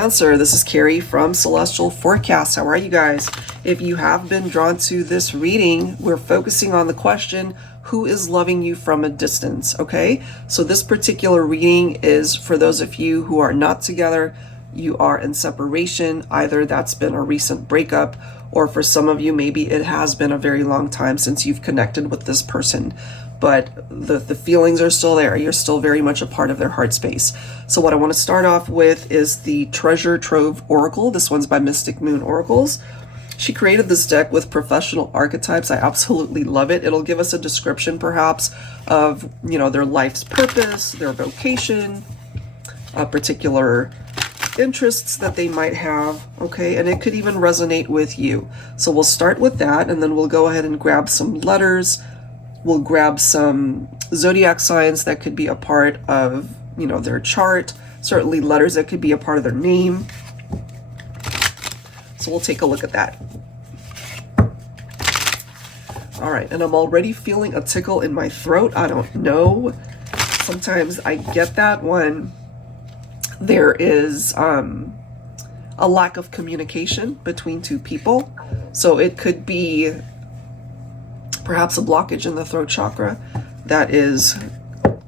Cancer, this is Carrie from Celestial Forecast. How are you guys? If you have been drawn to this reading, we're focusing on the question, who is loving you from a distance? Okay, so this particular reading is for those of you who are not together, you are in separation. Either that's been a recent breakup, or for some of you, maybe it has been a very long time since you've connected with this person. But the feelings are still there. You're still very much a part of their heart space. So what I want to start off with is the Treasure Trove Oracle. This one's by Mystic Moon Oracles. She created this deck with professional archetypes. I absolutely love it. It'll give us a description perhaps of, you know, their life's purpose, their vocation, particular interests that they might have, okay? And it could even resonate with you. So we'll start with that, and then we'll go ahead and grab some letters. We'll grab some zodiac signs that could be a part of, you know, their chart. Certainly letters that could be a part of their name. So we'll take a look at that. All right, and I'm already feeling a tickle in my throat. I don't know. Sometimes I get that when there is a lack of communication between two people. So it could be perhaps a blockage in the throat chakra that is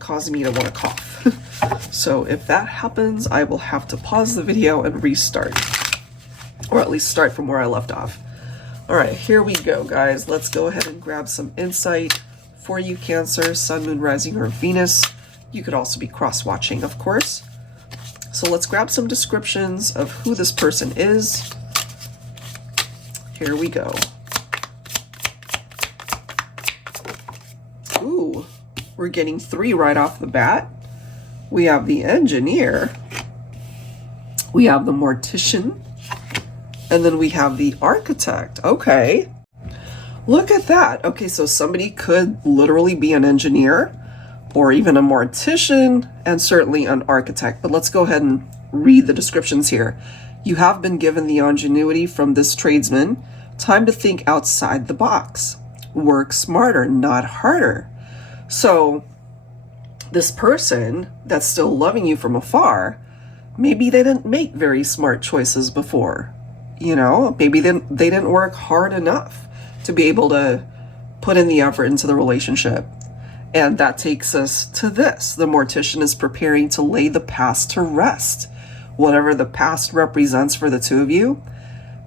causing me to want to cough. So if that happens, I will have to pause the video and restart, or at least start from where I left off. All right, here we go, guys. Let's go ahead and grab some insight for you, Cancer, Sun, Moon, Rising, or Venus. You could also be cross-watching, of course. So let's grab some descriptions of who this person is. Here we go. Ooh, we're getting 3 right off the bat. We have the Engineer, we have the Mortician, and then we have the Architect. Okay, look at that. Okay, so somebody could literally be an engineer or even a mortician and certainly an architect. But let's go ahead and read the descriptions here. You have been given the ingenuity from this tradesman. Time to think outside the box. Work smarter, not harder. So this person that's still loving you from afar, maybe they didn't make very smart choices before. You know, maybe they didn't work hard enough to be able to put in the effort into the relationship. And that takes us to this. The Mortician is preparing to lay the past to rest. Whatever the past represents for the two of you,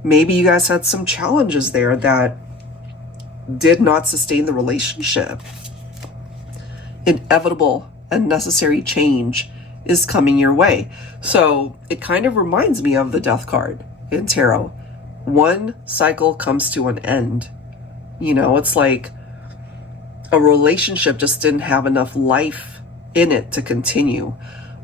maybe you guys had some challenges there that did not sustain the relationship. Inevitable and necessary change is coming your way. So it kind of reminds me of the Death card in tarot. One cycle comes to an end. You know, it's like a relationship just didn't have enough life in it to continue.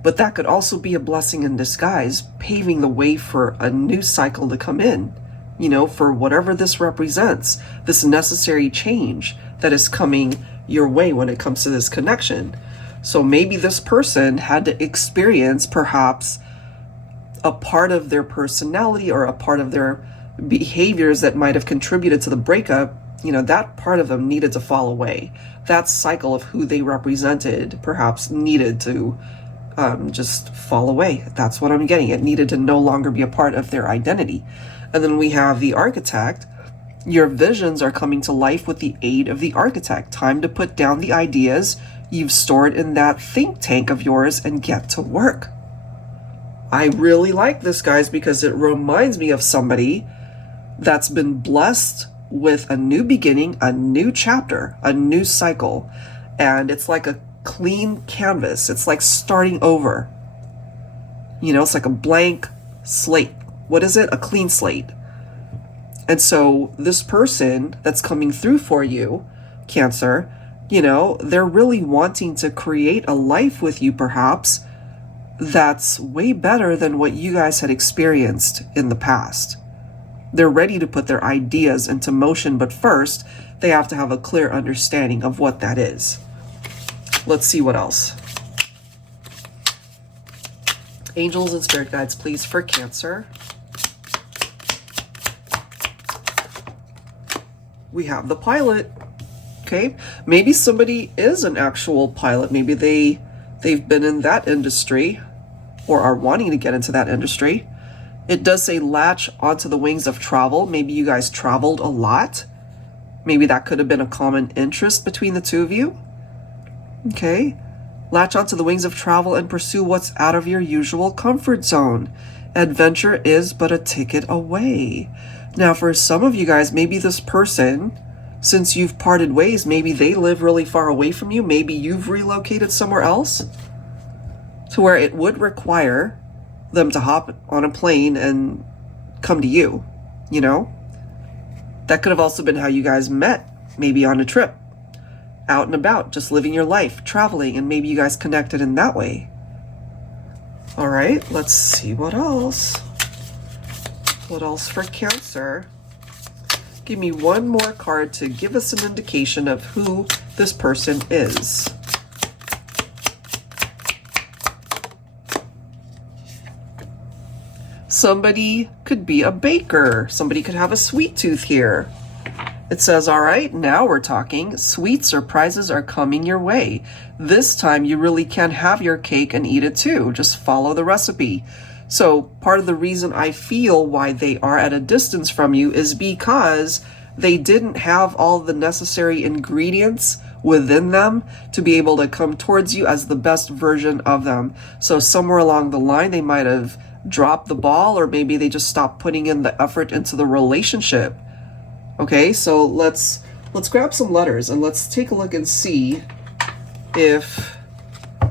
But that could also be a blessing in disguise, paving the way for a new cycle to come in, you know, for whatever this represents, this necessary change that is coming your way when it comes to this connection. So maybe this person had to experience perhaps a part of their personality or a part of their behaviors that might have contributed to the breakup. You know, that part of them needed to fall away. That cycle of who they represented perhaps needed to just fall away. That's what I'm getting. It needed to no longer be a part of their identity. And then we have the Architect. Your visions are coming to life with the aid of the Architect. Time to put down the ideas you've stored in that think tank of yours and get to work. I really like this, guys, because it reminds me of somebody that's been blessed with a new beginning, a new chapter, a new cycle. And it's like a clean canvas. It's like starting over. You know, it's like a blank slate. What is it? A clean slate. And so this person that's coming through for you, Cancer, you know, they're really wanting to create a life with you perhaps that's way better than what you guys had experienced in the past. They're ready to put their ideas into motion, but first they have to have a clear understanding of what that is. Let's see what else. Angels and spirit guides, please, for Cancer. We have the Pilot. Okay, maybe somebody is an actual pilot. Maybe they've been in that industry or are wanting to get into that industry. It does say latch onto the wings of travel. Maybe you guys traveled a lot. Maybe that could have been a common interest between the two of you. Okay. Latch onto the wings of travel and pursue what's out of your usual comfort zone. Adventure is but a ticket away. Now, for some of you guys, maybe this person, since you've parted ways, maybe they live really far away from you. Maybe you've relocated somewhere else to where it would require them to hop on a plane and come to you, you know? That could have also been how you guys met, maybe on a trip, out and about, just living your life, traveling, and maybe you guys connected in that way. All right, let's see what else. What else for Cancer? Give me one more card to give us an indication of who this person is. Somebody could be a baker. Somebody could have a sweet tooth here. It says, all right, now we're talking. Sweet surprises are coming your way. This time you really can have your cake and eat it too. Just follow the recipe. So part of the reason I feel why they are at a distance from you is because they didn't have all the necessary ingredients within them to be able to come towards you as the best version of them. So somewhere along the line, they might have dropped the ball, or maybe they just stopped putting in the effort into the relationship. Okay, so let's grab some letters and let's take a look and see if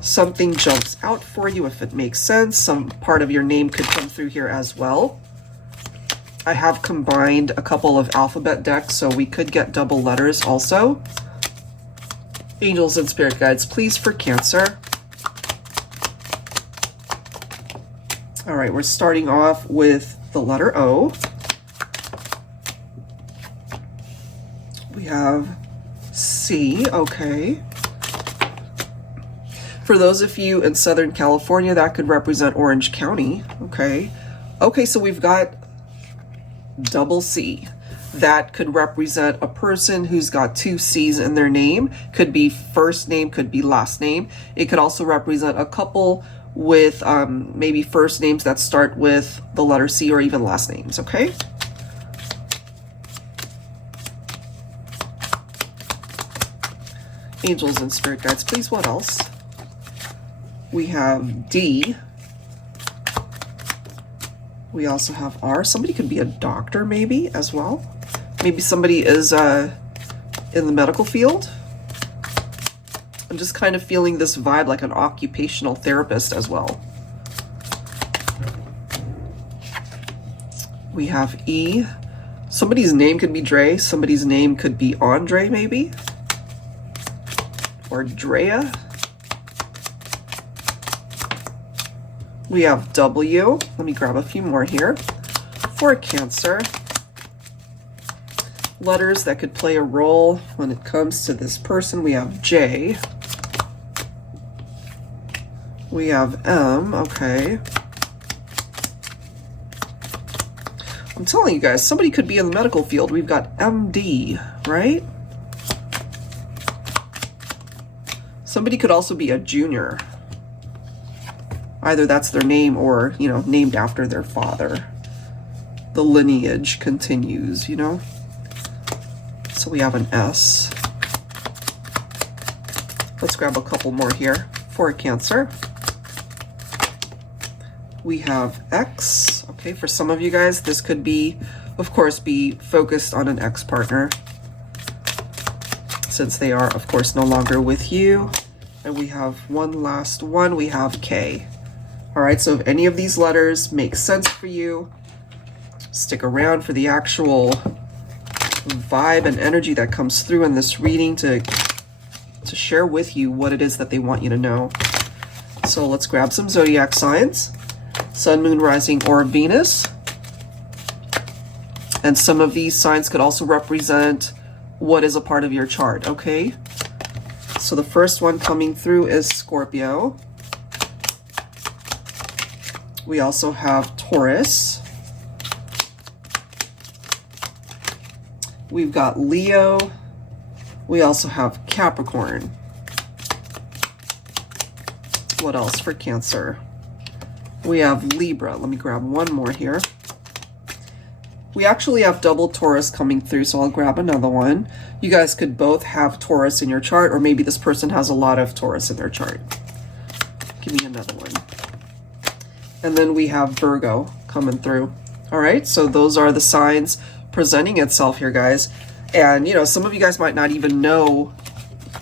something jumps out for you, if it makes sense. Some part of your name could come through here as well. I have combined a couple of alphabet decks, so we could get double letters also. Angels and spirit guides, please, for Cancer. All right, we're starting off with the letter O. We have C, okay. For those of you in Southern California, that could represent Orange County, okay. Okay, so we've got double C. That could represent a person who's got two C's in their name. Could be first name, could be last name. It could also represent a couple with maybe first names that start with the letter C, or even last names, okay? Angels and spirit guides, please, what else? We have D. We also have R. Somebody could be a doctor maybe as well. Maybe somebody is in the medical field. I'm just kind of feeling this vibe like an occupational therapist as well. We have E. Somebody's name could be Dre. Somebody's name could be Andre maybe. Or Drea. We have W. Let me grab a few more here. For Cancer, letters that could play a role when it comes to this person. We have J. We have M, okay. I'm telling you guys, somebody could be in the medical field. We've got MD, right? Somebody could also be a junior. Either that's their name or, you know, named after their father. The lineage continues, you know? So we have an S. Let's grab a couple more here for Cancer. We have X. Okay, for some of you guys, this could be, of course, be focused on an ex-partner, since they are, of course, no longer with you. And we have one last one. We have K. All right, so if any of these letters make sense for you, stick around for the actual vibe and energy that comes through in this reading to share with you what it is that they want you to know. So let's grab some zodiac signs. Sun, Moon, Rising, or Venus. And some of these signs could also represent what is a part of your chart, okay? So the first one coming through is Scorpio. We also have Taurus. We've got Leo. We also have Capricorn. What else for Cancer? We have Libra. Let me grab one more here. We actually have double Taurus coming through, so I'll grab another one. You guys could both have Taurus in your chart, or maybe this person has a lot of Taurus in their chart. Give me another one. And then we have Virgo coming through. All right, so those are the signs presenting itself here, guys. And, you know, some of you guys might not even know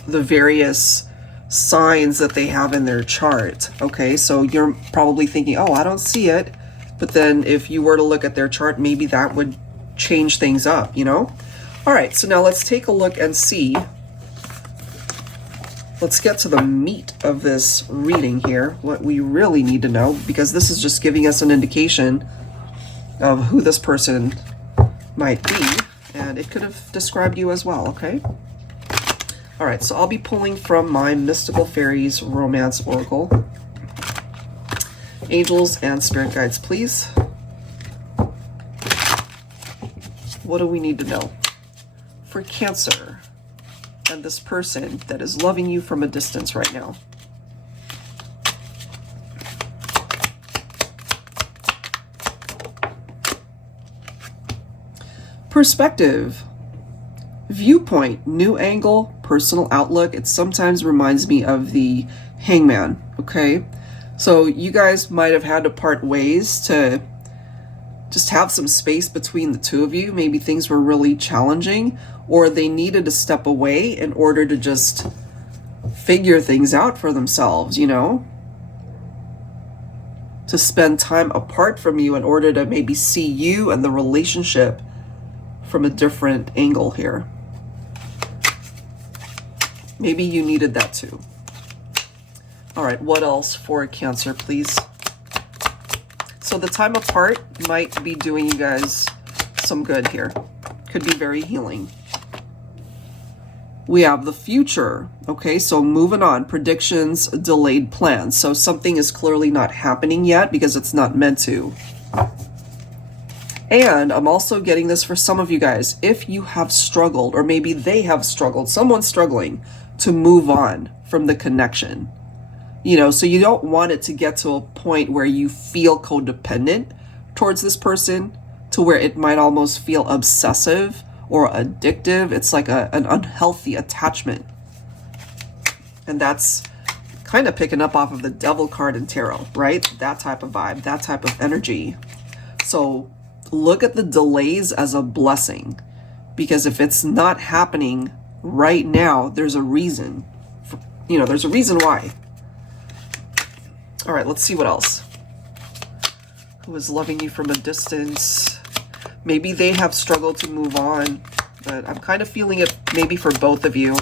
the various signs that they have in their chart. Okay, so you're probably thinking, oh, I don't see it. But then if you were to look at their chart, maybe that would change things up, you know? All right, so now let's take a look and see. Let's get to the meat of this reading here, what we really need to know, because this is just giving us an indication of who this person might be, and it could have described you as well, okay? All right, so I'll be pulling from my Mystical Fairies Romance Oracle. Angels and spirit guides, please. What do we need to know for Cancer and this person that is loving you from a distance right now? Perspective, viewpoint, new angle, personal outlook. It sometimes reminds me of the Hangman, okay? So you guys might have had to part ways to just have some space between the two of you. Maybe things were really challenging, or they needed to step away in order to just figure things out for themselves, you know? To spend time apart from you in order to maybe see you and the relationship from a different angle here. Maybe you needed that too. All right, what else for Cancer, please? So the time apart might be doing you guys some good here. Could be very healing. We have the future. Okay, so moving on. Predictions, delayed plans. So something is clearly not happening yet because it's not meant to. And I'm also getting this for some of you guys. If you have struggled, or maybe they have struggled, someone's struggling to move on from the connection. You know, so you don't want it to get to a point where you feel codependent towards this person, to where it might almost feel obsessive or addictive. It's like an unhealthy attachment. And that's kind of picking up off of the Devil card in Tarot, right? That type of vibe, that type of energy. So look at the delays as a blessing, because if it's not happening right now, there's a reason. You know, there's a reason why. All right, let's see what else. Who is loving you from a distance? Maybe they have struggled to move on, but I'm kind of feeling it maybe for both of you.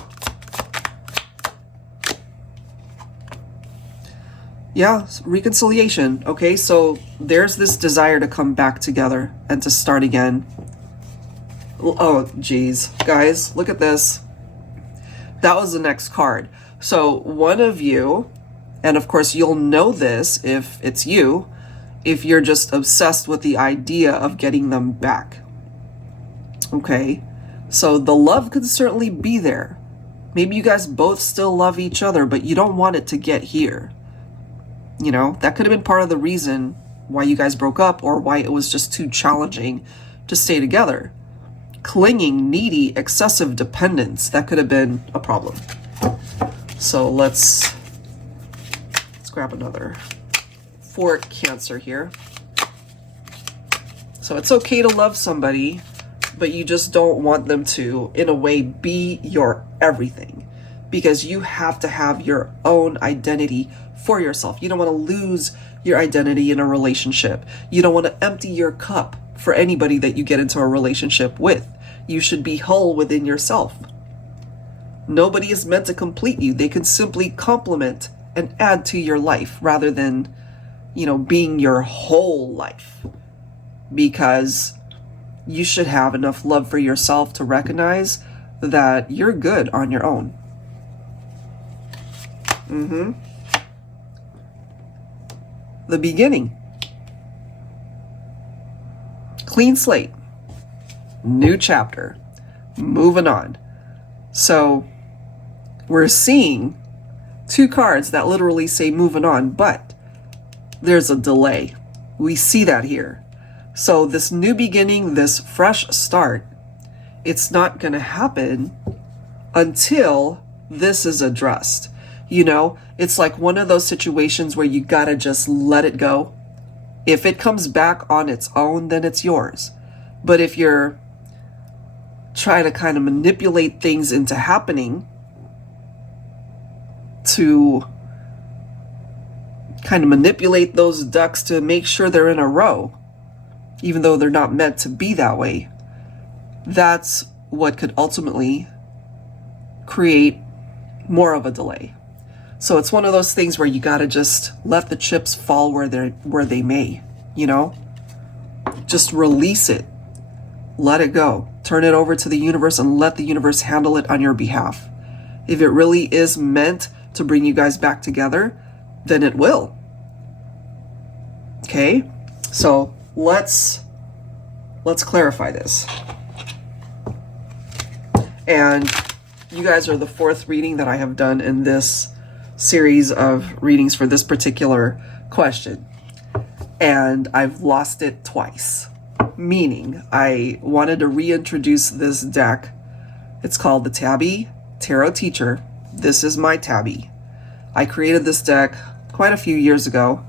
Yeah, reconciliation. Okay, so there's this desire to come back together and to start again. Oh, geez. Guys, look at this. That was the next card. So one of you, and of course you'll know this if it's you, if you're just obsessed with the idea of getting them back. Okay, so the love could certainly be there. Maybe you guys both still love each other, but you don't want it to get here. You know, that could have been part of the reason why you guys broke up, or why it was just too challenging to stay together. Clinging, needy, excessive dependence, that could have been a problem. So let's grab another for Cancer here. So it's okay to love somebody, but you just don't want them to, in a way, be your everything, because you have to have your own identity for yourself. You don't want to lose your identity in a relationship. You don't want to empty your cup for anybody that you get into a relationship with. You should be whole within yourself. Nobody is meant to complete you. They can simply complement and add to your life, rather than, you know, being your whole life. Because you should have enough love for yourself to recognize that you're good on your own. The beginning. Clean slate. New chapter. Moving on. So we're seeing two cards that literally say moving on, but there's a delay. We see that here. So this new beginning, this fresh start, it's not going to happen until this is addressed. You know, it's like one of those situations where you got to just let it go. If it comes back on its own, then it's yours. But if you're trying to kind of manipulate things into happening, to kind of manipulate those ducks to make sure they're in a row, even though they're not meant to be that way, that's what could ultimately create more of a delay. So it's one of those things where you got to just let the chips fall where they may, you know? Just release it. Let it go. Turn it over to the universe and let the universe handle it on your behalf. If it really is meant to bring you guys back together, then it will. Okay? So let's clarify this. And you guys are the fourth reading that I have done in this series of readings for this particular question. And I've lost it twice. Meaning, I wanted to reintroduce this deck. It's called the TABBY Tarot Teacher. This is my TABBY. I created this deck quite a few years ago,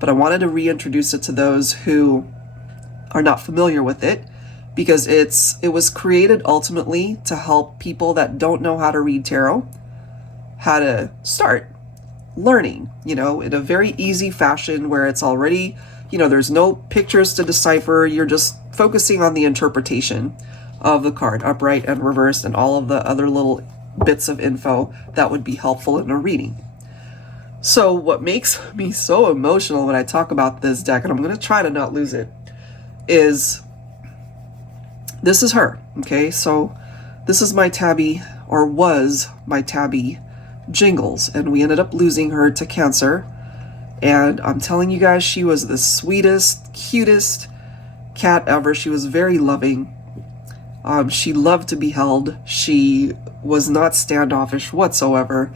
but I wanted to reintroduce it to those who are not familiar with it, because it was created ultimately to help people that don't know how to read tarot, how to start learning, you know, in a very easy fashion where it's already, you know, there's no pictures to decipher. You're just focusing on the interpretation of the card, upright and reversed, and all of the other little bits of info that would be helpful in a reading. So what makes me so emotional when I talk about this deck, and I'm going to try to not lose it, is this is her. Okay, so this is my TABBY, or was my TABBY, Jingles, and we ended up losing her to cancer. And I'm telling you guys, she was the sweetest, cutest cat ever. She was very loving. She loved to be held. She was not standoffish whatsoever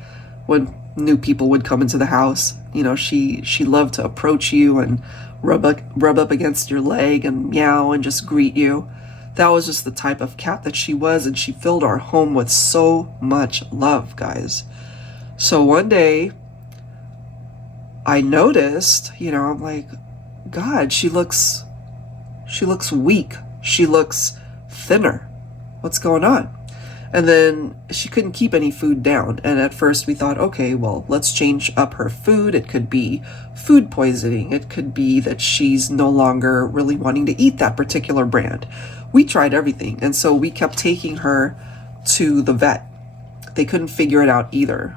when new people would come into the house. You know, she loved to approach you and rub up against your leg and meow and just greet you. That was just the type of cat that she was, and she filled our home with so much love, guys. So one day, I noticed, you know, I'm like, God, she looks weak. She looks thinner. What's going on? And then she couldn't keep any food down. And at first we thought, okay, well, let's change up her food. It could be food poisoning. It could be that she's no longer really wanting to eat that particular brand. We tried everything. And so we kept taking her to the vet. They couldn't figure it out either.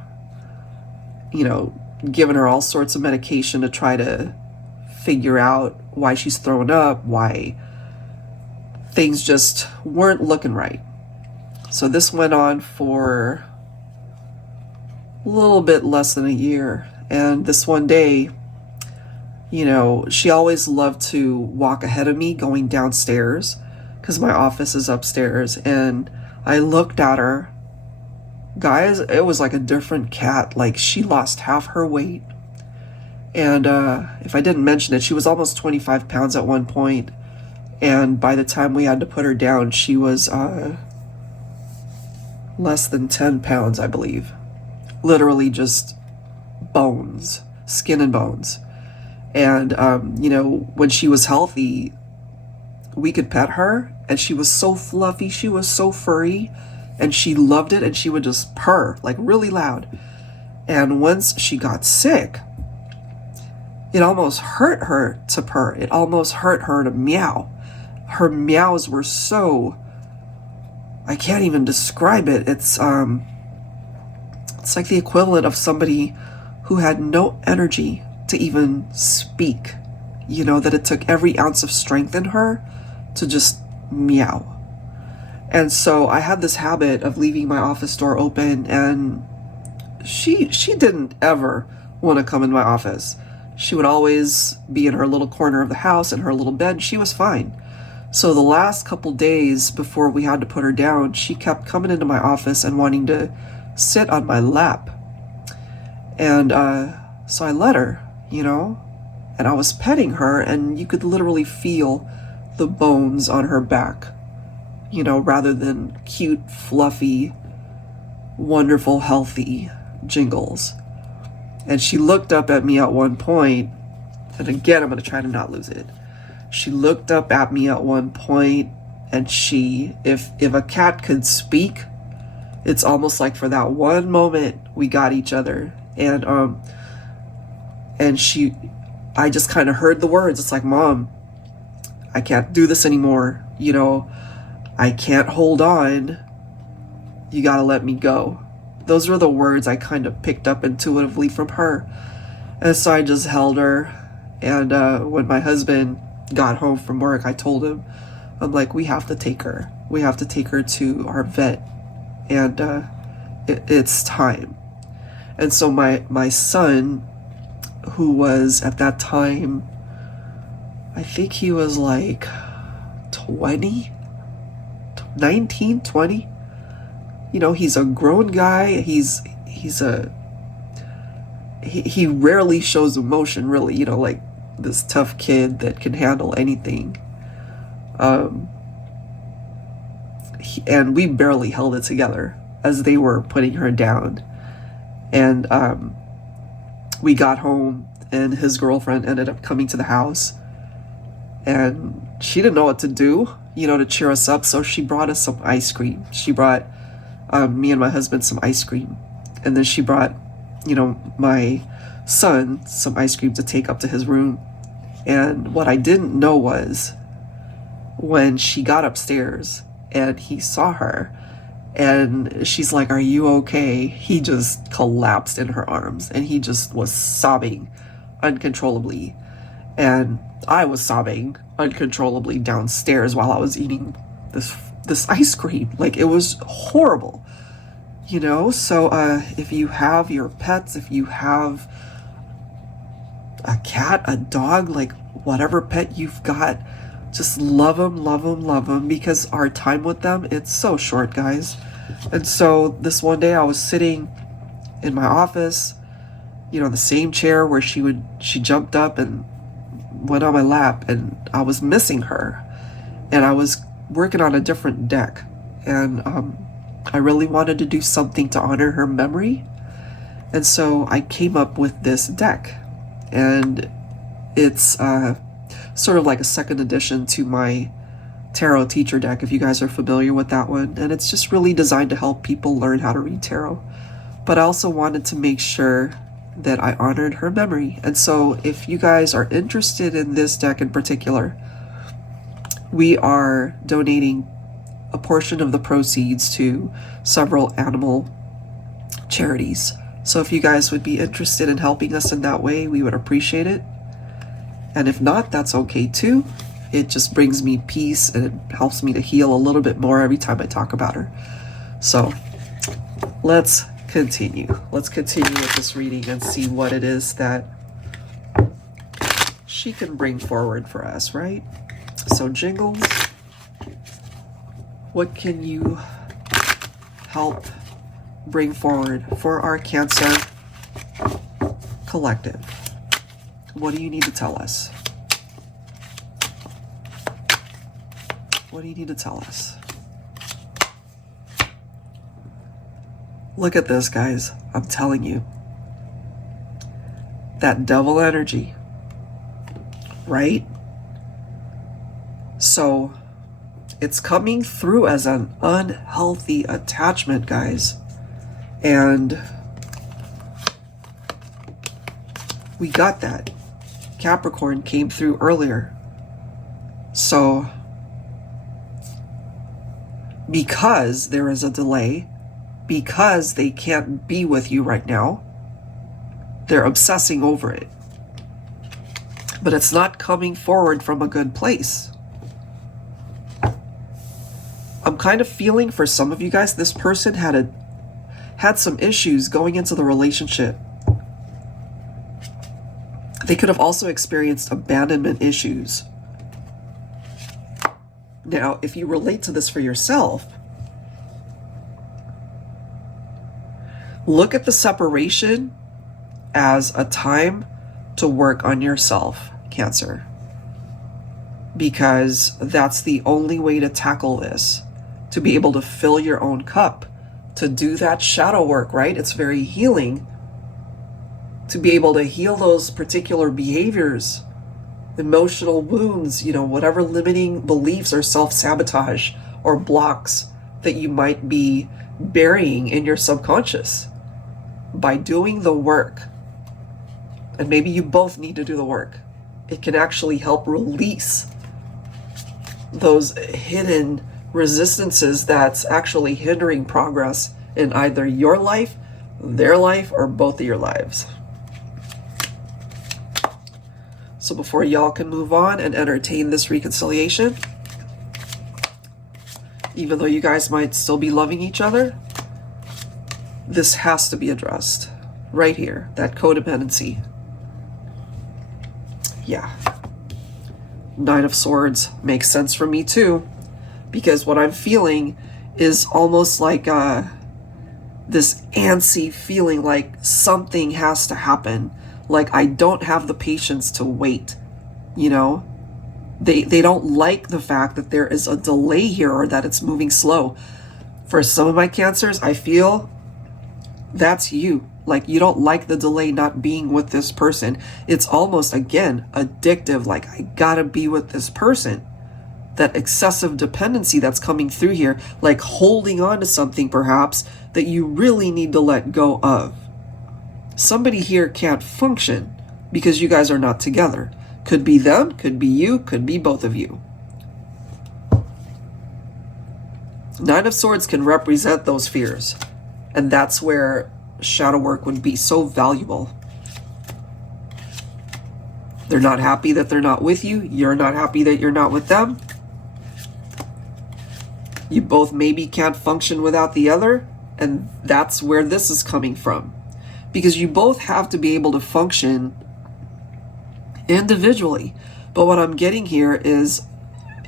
You know, giving her all sorts of medication to try to figure out why she's throwing up, why things just weren't looking right. So this went on for a little bit less than a year. And this one day, you know, she always loved to walk ahead of me going downstairs because my office is upstairs. And I looked at her. Guys, it was like a different cat. Like, she lost half her weight. And if I didn't mention it, she was almost 25 pounds at one point. And by the time we had to put her down, she was less than 10 pounds, I believe. Literally just bones, skin and bones. And, you know, when she was healthy, we could pet her, and she was so fluffy, she was so furry, and she loved it, and she would just purr, like really loud. And once she got sick, it almost hurt her to purr. It almost hurt her to meow. Her meows were so, I can't even describe it. It's like the equivalent of somebody who had no energy to even speak. You know, that it took every ounce of strength in her to just meow. And so I had this habit of leaving my office door open, and she didn't ever want to come in my office. She would always be in her little corner of the house in her little bed. She was fine. So the last couple days before we had to put her down, she kept coming into my office and wanting to sit on my lap. And so I let her, you know, and I was petting her, and you could literally feel the bones on her back, you know, rather than cute, fluffy, wonderful, healthy Jingles. And she looked up at me at one point, and again, I'm going to try to not lose it. She looked up at me at one point, and if a cat could speak, it's almost like for that one moment we got each other. And I just kind of heard the words. It's like, Mom, I can't do this anymore. You know, I can't hold on. You gotta let me go. Those were the words I kind of picked up intuitively from her. And so I just held her. And when my husband got home from work, I told him, I'm like, we have to take her. We have to take her to our vet. And it's time. And so my son, who was at that time, I think he was like 20, 19, 20. You know, he's a grown guy. He rarely shows emotion, really, you know, like this tough kid that can handle anything. And we barely held it together as they were putting her down. And we got home, and his girlfriend ended up coming to the house, and she didn't know what to do, you know, to cheer us up. So she brought us some ice cream. She brought me and my husband some ice cream. And then she brought, you know, my son some ice cream to take up to his room. And what I didn't know was, when she got upstairs and he saw her, and she's like, are you okay? He just collapsed in her arms, and he just was sobbing uncontrollably. And I was sobbing uncontrollably downstairs while I was eating this ice cream. Like, it was horrible, you know? So if you have your pets, if you have a cat, a dog, like whatever pet you've got, just love them, love them, love them, because our time with them, it's so short, guys. And so this one day I was sitting in my office, you know, the same chair where she jumped up and went on my lap, and I was missing her. And I was working on a different deck, and I really wanted to do something to honor her memory. And so I came up with this deck, and it's sort of like a second addition to my tarot teacher deck, if you guys are familiar with that one. And it's just really designed to help people learn how to read tarot. But I also wanted to make sure that I honored her memory. And so if you guys are interested in this deck in particular, we are donating a portion of the proceeds to several animal charities. So if you guys would be interested in helping us in that way, we would appreciate it. And if not, that's okay too. It just brings me peace, and it helps me to heal a little bit more every time I talk about her. So let's continue. Let's continue with this reading and see what it is that she can bring forward for us, right? So Jingles, what can you help bring forward for our Cancer collective? What do you need to tell us? What do you need to tell us? Look at this, guys. I'm telling you. That devil energy, right? So it's coming through as an unhealthy attachment, guys. And we got that. Capricorn came through earlier. So because there is a delay, because they can't be with you right now, they're obsessing over it. But it's not coming forward from a good place. I'm kind of feeling for some of you guys, this person had some issues going into the relationship. They could have also experienced abandonment issues. Now, if you relate to this for yourself, look at the separation as a time to work on yourself, Cancer. Because that's the only way to tackle this, to be able to fill your own cup, to do that shadow work, right? It's very healing to be able to heal those particular behaviors, emotional wounds, you know, whatever limiting beliefs or self-sabotage or blocks that you might be burying in your subconscious. By doing the work, and maybe you both need to do the work, it can actually help release those hidden resistances that's actually hindering progress in either your life, their life, or both of your lives. So before y'all can move on and entertain this reconciliation, even though you guys might still be loving each other, this has to be addressed right here, that codependency. Yeah. Nine of Swords makes sense for me too, because what I'm feeling is almost like this antsy feeling, like something has to happen. Like I don't have the patience to wait, you know? They don't like the fact that there is a delay here or that it's moving slow. For some of my Cancers, I feel that's you. Like you don't like the delay not being with this person. It's almost, again, addictive. Like I gotta be with this person. That excessive dependency that's coming through here, like holding on to something perhaps that you really need to let go of. Somebody here can't function because you guys are not together. Could be them, could be you, could be both of you. Nine of Swords can represent those fears. And that's where shadow work would be so valuable. They're not happy that they're not with you. You're not happy that you're not with them. You both maybe can't function without the other. And that's where this is coming from. Because you both have to be able to function individually. But what I'm getting here is,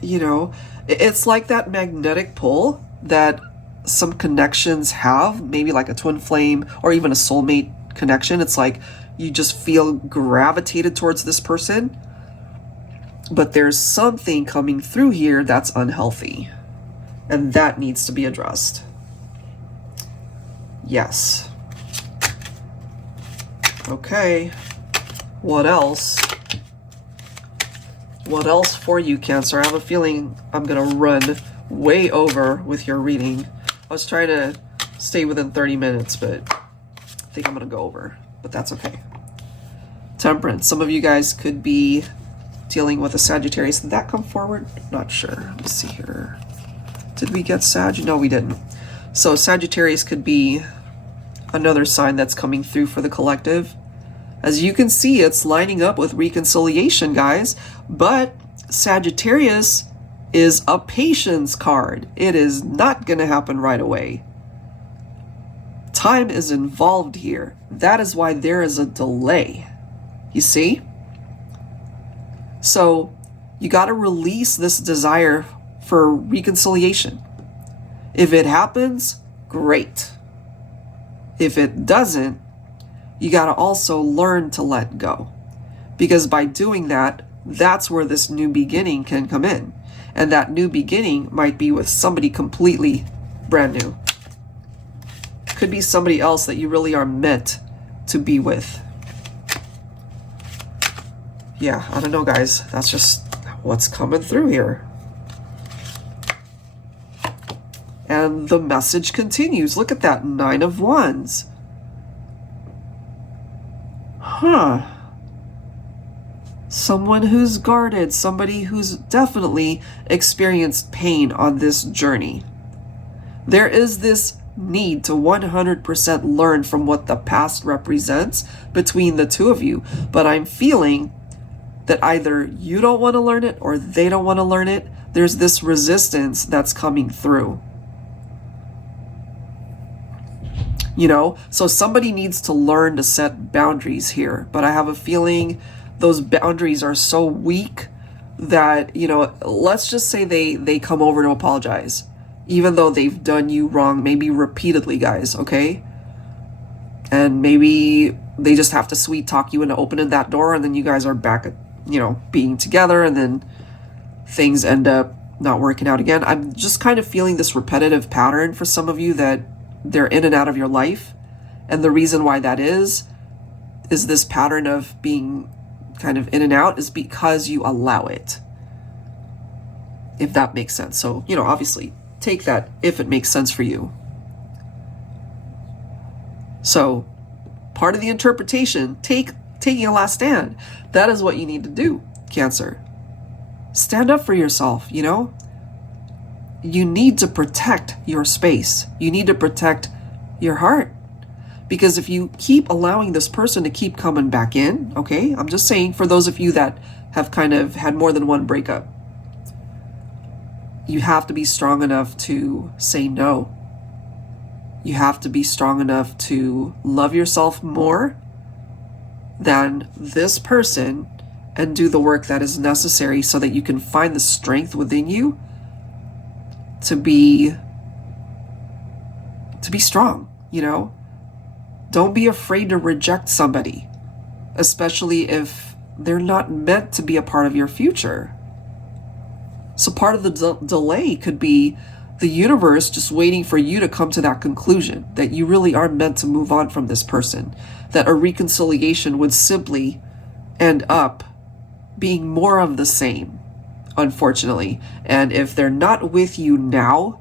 you know, it's like that magnetic pull that some connections have, maybe like a twin flame or even a soulmate connection. It's like you just feel gravitated towards this person, but there's something coming through here that's unhealthy, and that needs to be addressed. Yes. Okay. What else? What else for you, Cancer? I have a feeling I'm gonna run way over with your reading. I was trying to stay within 30 minutes, but I think I'm going to go over. But that's okay. Temperance. Some of you guys could be dealing with a Sagittarius. Did that come forward? Not sure. Let's see here. Did we get Sag? No, we didn't. So Sagittarius could be another sign that's coming through for the collective. As you can see, it's lining up with reconciliation, guys. But Sagittarius is a patience card. It is not going to happen right away. Time is involved here. That is why there is a delay. You see? So you got to release this desire for reconciliation. If it happens, great. If it doesn't, you got to also learn to let go. Because by doing that, that's where this new beginning can come in. And that new beginning might be with somebody completely brand new. Could be somebody else that you really are meant to be with. Yeah, I don't know, guys. That's just what's coming through here. And the message continues. Look at that, 9 of Wands. Huh. Someone who's guarded, somebody who's definitely experienced pain on this journey. There is this need to 100% learn from what the past represents between the two of you. But I'm feeling that either you don't want to learn it or they don't want to learn it. There's this resistance that's coming through. You know, so somebody needs to learn to set boundaries here. But I have a feeling those boundaries are so weak that, you know, let's just say they come over to apologize, even though they've done you wrong, maybe repeatedly, guys, okay? And maybe they just have to sweet talk you into opening that door, and then you guys are back at, being together, and then things end up not working out again. I'm just kind of feeling this repetitive pattern for some of you, that they're in and out of your life. And the reason why that is this pattern of being kind of in and out is because you allow it. If that makes sense. So, obviously take that if it makes sense for you. So part of the interpretation, taking a last stand, that is what you need to do, Cancer. Stand up for yourself, You need to protect your space. You need to protect your heart. Because if you keep allowing this person to keep coming back in, okay, I'm just saying for those of you that have kind of had more than one breakup, you have to be strong enough to say no. You have to be strong enough to love yourself more than this person and do the work that is necessary so that you can find the strength within you to be strong, Don't be afraid to reject somebody, especially if they're not meant to be a part of your future. So part of the delay could be the universe just waiting for you to come to that conclusion that you really are meant to move on from this person, that a reconciliation would simply end up being more of the same, unfortunately. And if they're not with you now,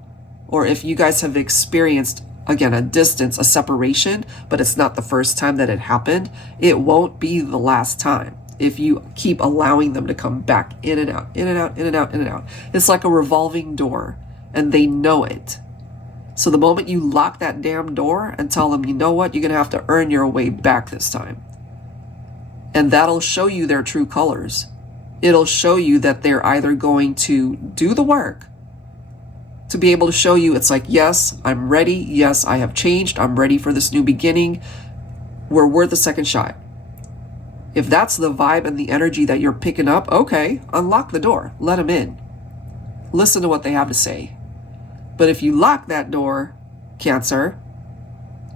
or if you guys have experienced, again, a distance, a separation, but it's not the first time that it happened, it won't be the last time. If you keep allowing them to come back in and out, in and out, in and out, in and out. It's like a revolving door, and they know it. So the moment you lock that damn door and tell them, you know what, you're going to have to earn your way back this time. And that'll show you their true colors. It'll show you that they're either going to do the work to be able to show you, it's like, yes, I'm ready. Yes, I have changed. I'm ready for this new beginning. We're worth a second shot. If that's the vibe and the energy that you're picking up, okay, unlock the door, let them in. Listen to what they have to say. But if you lock that door, Cancer,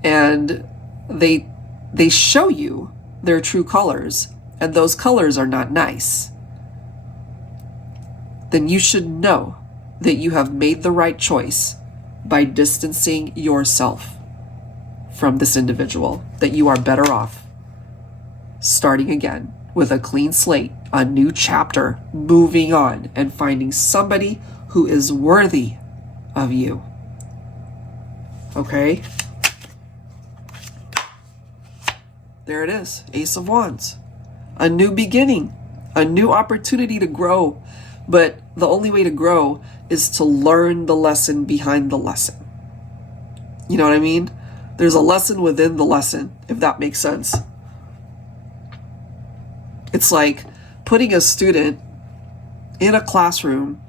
and they show you their true colors, and those colors are not nice, then you should know that you have made the right choice by distancing yourself from this individual, that you are better off starting again with a clean slate, a new chapter, moving on and finding somebody who is worthy of you. Okay? There it is, Ace of Wands. A new beginning, a new opportunity to grow. But the only way to grow is to learn the lesson behind the lesson. You know what I mean? There's a lesson within the lesson, if that makes sense. It's like putting a student in a classroom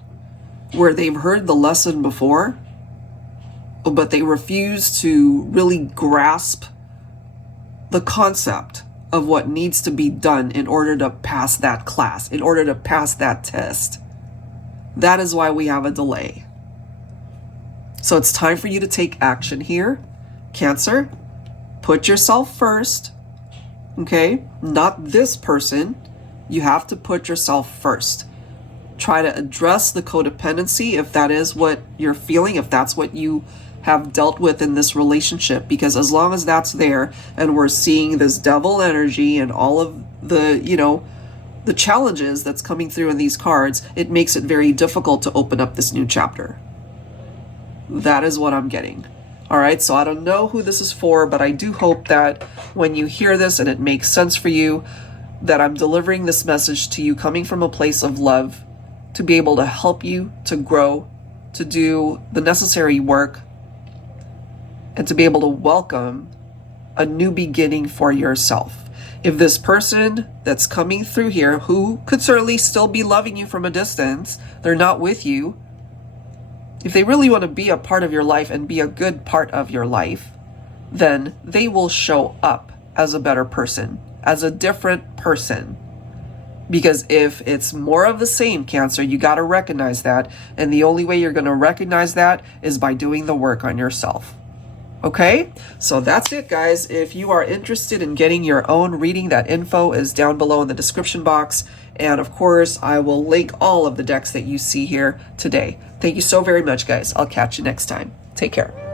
where they've heard the lesson before, but they refuse to really grasp the concept of what needs to be done in order to pass that class, in order to pass that test. That is why we have a delay. So it's time for you to take action here, Cancer. Put yourself first, okay? Not this person. You have to put yourself first. Try to address the codependency if that is what you're feeling, if that's what you have dealt with in this relationship, because as long as that's there and we're seeing this devil energy and all of the, the challenges that's coming through in these cards, it makes it very difficult to open up this new chapter. That is what I'm getting. All right, so I don't know who this is for, but I do hope that when you hear this and it makes sense for you, that I'm delivering this message to you coming from a place of love to be able to help you to grow, to do the necessary work, and to be able to welcome a new beginning for yourself. If this person that's coming through here, who could certainly still be loving you from a distance, they're not with you, if they really want to be a part of your life and be a good part of your life, then they will show up as a better person, as a different person. Because if it's more of the same, Cancer, you got to recognize that. And the only way you're going to recognize that is by doing the work on yourself. Okay, so that's it, guys. If you are interested in getting your own reading, that info is down below in the description box. And of course, I will link all of the decks that you see here today. Thank you so very much, guys. I'll catch you next time. Take care.